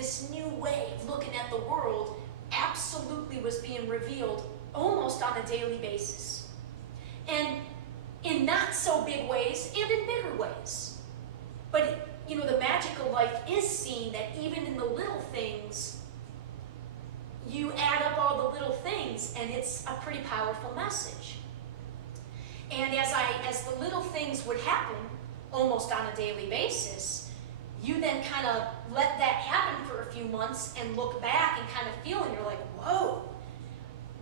this new way of looking at the world absolutely was being revealed almost on a daily basis. And in not so big ways and in bigger ways. But the magic of life is seeing that even in the little things, you add up all the little things and it's a pretty powerful message. And as the little things would happen almost on a daily basis, you then kind of let that happen for a few months and look back and kind of feel, and you're like, whoa,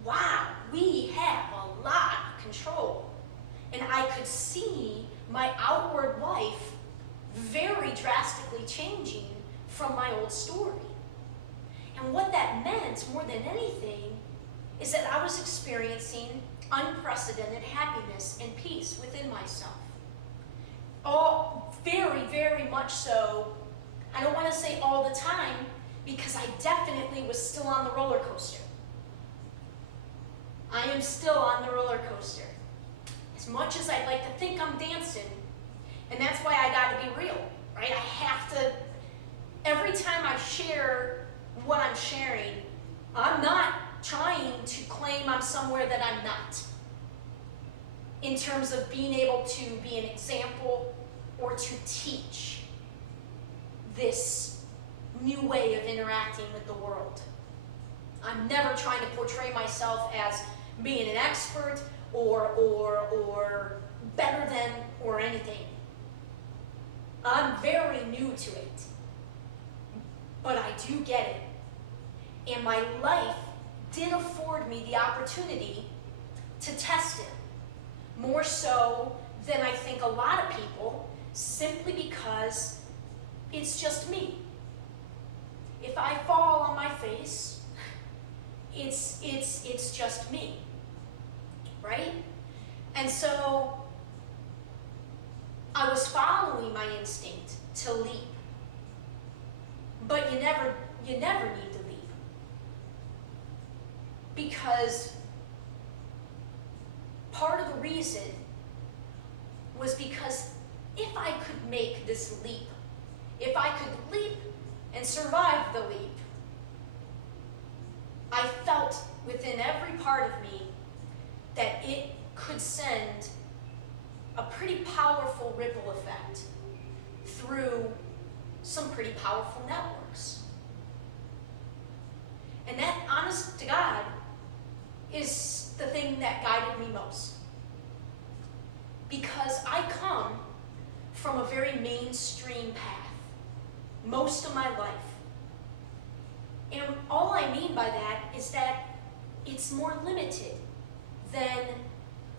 wow, we have a lot of control. And I could see my outward life very drastically changing from my old story. And what that meant more than anything is that I was experiencing unprecedented happiness and peace within myself. All very, very much so. I don't want to say all the time, because I definitely was still on the roller coaster. I am still on the roller coaster. As much as I'd like to think I'm dancing, and that's why I got to be real, right? I have to, every time I share what I'm sharing, I'm not trying to claim I'm somewhere that I'm not, in terms of being able to be an example or to teach this new way of interacting with the world. I'm never trying to portray myself as being an expert or better than or anything. I'm very new to it, but I do get it. And my life did afford me the opportunity to test it, more so than I think a lot of people, simply because it's just me. If I fall on my face, it's just me, right? And so I was following my instinct to leap, but you never need to leap, because part of the reason was because if I could make this leap, if I could leap and survive the leap, I felt within every part of me that it could send a pretty powerful ripple effect through some pretty powerful networks. And that, honest to God, is the thing that guided me most. Because I come from a very mainstream path most of my life. And all I mean by that is that it's more limited than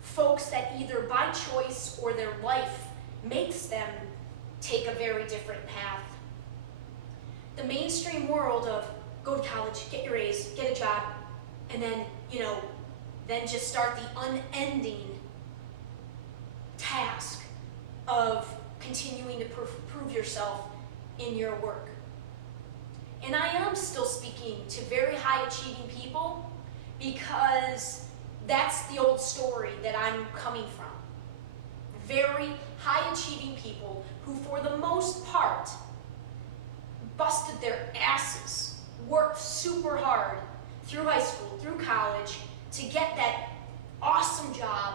folks that either by choice or their life makes them take a very different path. The mainstream world of go to college, get your A's, get a job, and then, then just start the unending task of continuing to prove yourself in your work. And I am still speaking to very high achieving people, because that's the old story that I'm coming from. Very high achieving people who, for the most part, busted their asses, worked super hard through high school, through college, to get that awesome job,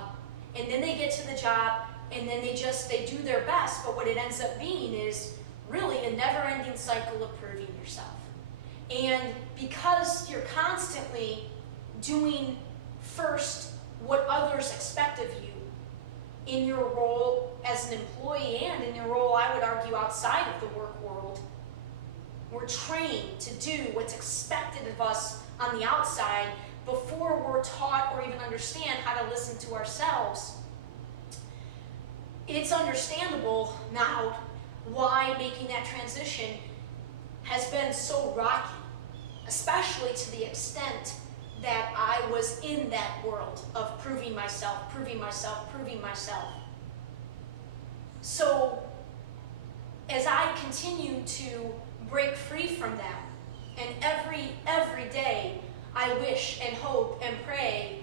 and then they get to the job, and then they do their best, but what it ends up being is really a never-ending cycle of proving yourself. And because you're constantly doing first what others expect of you in your role as an employee and in your role, I would argue, outside of the work world, we're trained to do what's expected of us on the outside before we're taught or even understand how to listen to ourselves. It's understandable now why making that transition has been so rocky, especially to the extent that I was in that world of proving myself, proving myself, proving myself. So as I continue to break free from that, and every day I wish and hope and pray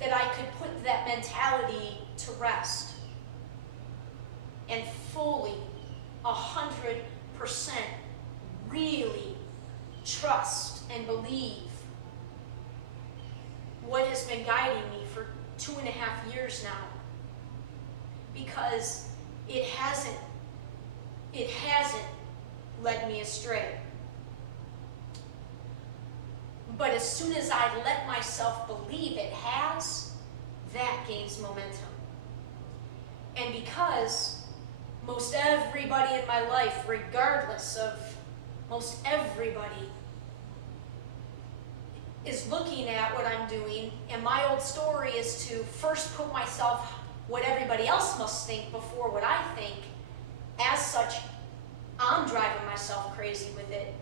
that I could put that mentality to rest and fully, 100%, really trust and believe what has been guiding me for 2.5 years now, because it hasn't led me astray. But as soon as I let myself believe it has, that gains momentum. And because most everybody in my life, regardless of most everybody, is looking at what I'm doing, and my old story is to first put myself, what everybody else must think before what I think. As such, I'm driving myself crazy with it.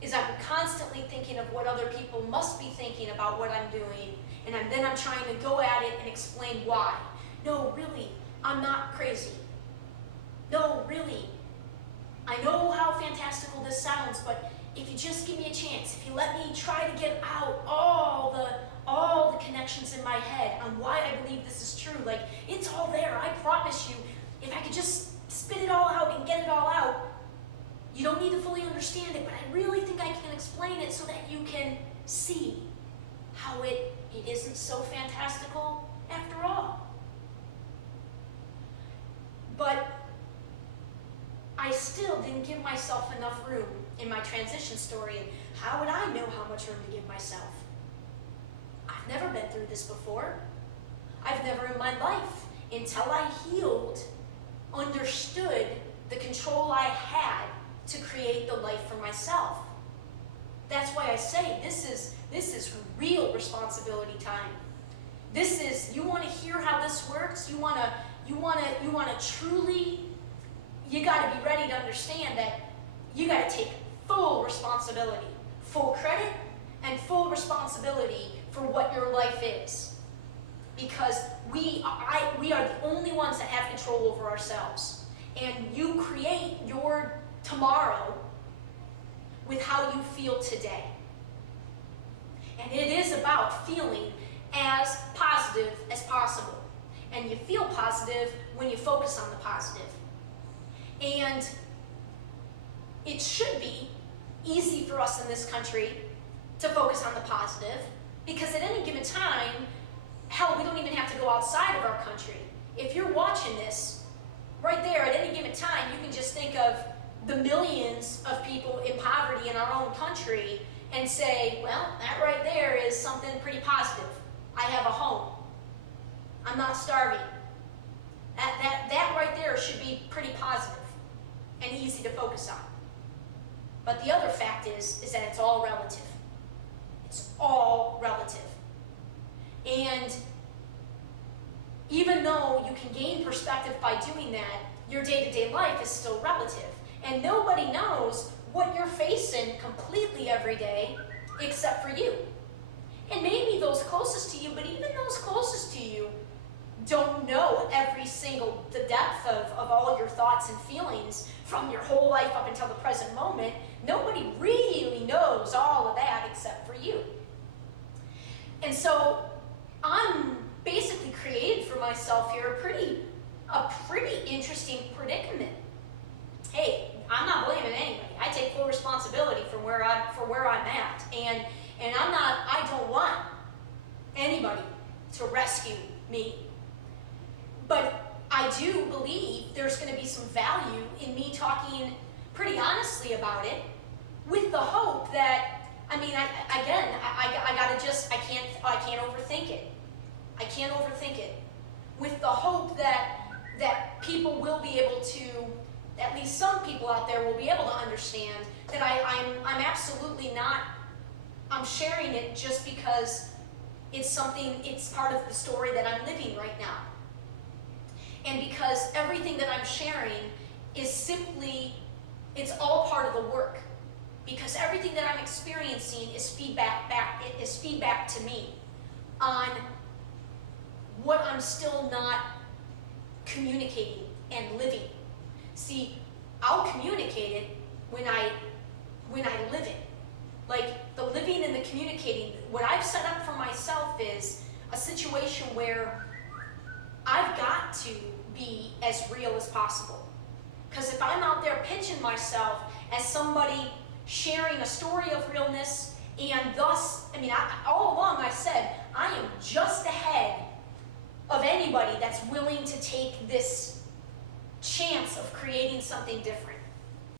Is I'm constantly thinking of what other people must be thinking about what I'm doing, and then I'm trying to go at it and explain why. No, really, I'm not crazy. No, really, I know how fantastical this sounds, but if you just give me a chance, if you let me try to get out all the connections in my head on why I believe this is true, like, it's all there, I promise you. If I could just spit it all out and get it all out, you don't need to fully understand it, but I really think I can explain it so that you can see how it isn't so fantastical after all. But I still didn't give myself enough room in my transition story, and how would I know how much room to give myself? I've never been through this before. I've never in my life, until I healed, understood the control I had to create the life for myself. That's why I say this is real responsibility time. This is, you want to hear how this works? You want to truly, you got to be ready to understand that you got to take full responsibility, full credit, and full responsibility for what your life is. Because we are the only ones that have control over ourselves. And you create your tomorrow with how you feel today. And it is about feeling as positive as possible. And you feel positive when you focus on the positive. And it should be easy for us in this country to focus on the positive, because at any given time, hell, we don't even have to go outside of our country. If you're watching this, right there, at any given time, you can just think of the millions of people in poverty in our own country and say, well, that right there is something pretty positive. I have a home. I'm not starving. That right there should be pretty positive and easy to focus on. But the other fact is that it's all relative. It's all relative. And even though you can gain perspective by doing that, your day-to-day life is still relative. And nobody knows what you're facing completely every day except for you. And maybe those closest to you, but even those closest to you don't know the depth of all your thoughts and feelings from your whole life up until the present moment. Nobody really knows all of that except for you. And so I'm basically created for myself here a pretty interesting predicament. Hey, I'm not blaming anybody. I take full responsibility for where I'm at, and I don't want anybody to rescue me. But I do believe there's going to be some value in me talking pretty honestly about it, with the hope that, I can't overthink it. I can't overthink it. With the hope that people will be able to, at least some people out there will be able to understand that I'm absolutely not, I'm sharing it just because it's part of the story that I'm living right now. And because everything that I'm sharing is simply, it's all part of the work. Because everything that I'm experiencing is feedback to me on what I'm still not communicating and living. See, I'll communicate it when I live it. Like, the living and the communicating, what I've set up for myself is a situation where I've got to be as real as possible. Because if I'm out there pitching myself as somebody sharing a story of realness, and thus, I mean, all along I said, I am just ahead of anybody that's willing to take this chance of creating something different.